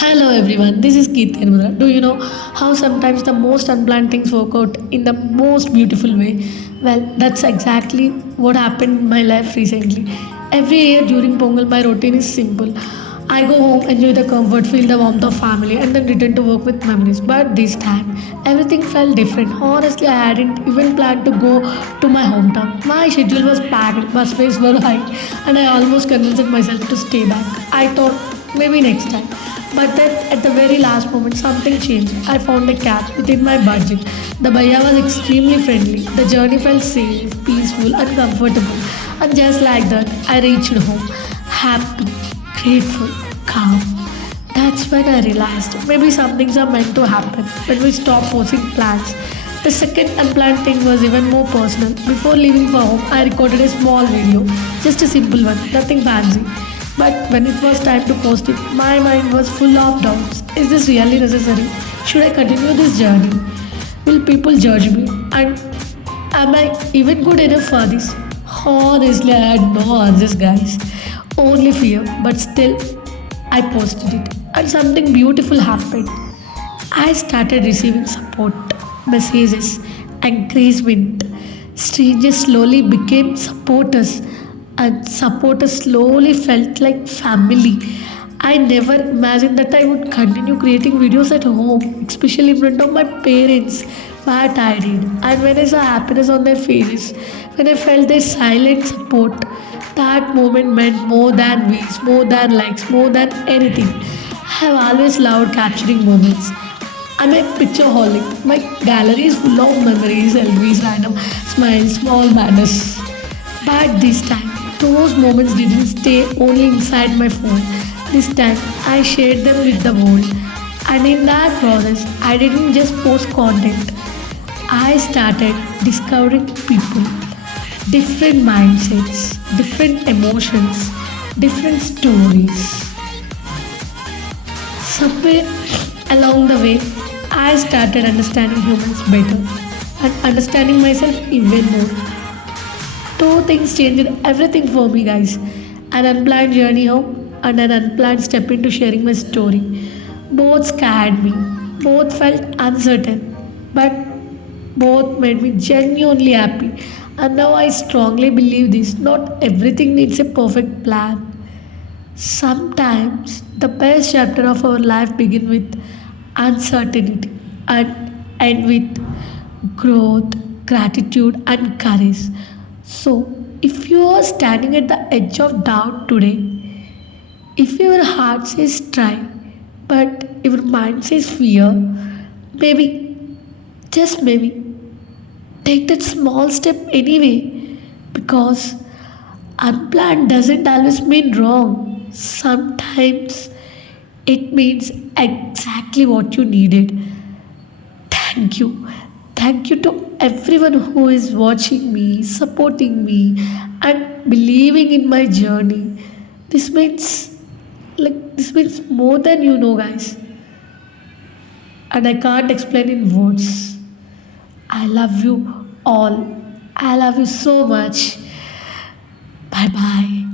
Hello everyone, this is Keerti Anmudra. Do you know how sometimes the most unplanned things work out in the most beautiful way? Well, that's exactly what happened in my life recently. Every year during Pongal, my routine is simple. I go home, enjoy the comfort, feel the warmth of family, and then return to work with memories. But this time, everything felt different. Honestly, I hadn't even planned to go to my hometown. My schedule was packed, bus fares were high, and I almost convinced myself to stay back. I thought maybe next time. But then at the very last moment, something changed. I found a cab within my budget. The bhaiya was extremely friendly. The journey felt safe, peaceful, and comfortable. And just like that, I reached home. Happy, grateful, calm. That's when I realized maybe some things are meant to happen when we stop forcing plans. The second unplanned thing was even more personal. Before leaving for home, I recorded a small video, just a simple one, nothing fancy. But when it was time to post it, my mind was full of doubts. Is this really necessary? Should I continue this journey? Will people judge me? And am I even good enough for this? Honestly, I had no answers, guys. Only fear, but still, I posted it. And something beautiful happened. I started receiving support, messages, encouragement. Strangers slowly became supporters, and supporters slowly felt like family. I never imagined that I would continue creating videos at home, especially in front of my parents. But I did. And when I saw happiness on their faces, when I felt their silent support, that moment meant more than views, more than likes, more than anything. I have always loved capturing moments. I'm a pictureaholic. My gallery is full of memories, selfies, random smiles, small manners. But this time, those moments didn't stay only inside my phone. This time, I shared them with the world. And in that process, I didn't just post content. I started discovering people, different mindsets, different emotions, different stories. Somewhere along the way, I started understanding humans better and understanding myself even more. Two things changed everything for me, guys. An unplanned journey home and an unplanned step into sharing my story. Both scared me, both felt uncertain, but both made me genuinely happy. And now I strongly believe this, not everything needs a perfect plan. Sometimes the best chapter of our life begin with uncertainty and end with growth, gratitude, and courage. So, if you are standing at the edge of doubt today, if your heart says try, but your mind says fear, maybe, just maybe, take that small step anyway, because unplanned doesn't always mean wrong. Sometimes it means exactly what you needed. Thank you. Thank you to everyone who is watching me, supporting me, and believing in my journey. This means this means more than you know, guys. And I can't explain in words. I love you all. I love you so much. Bye bye.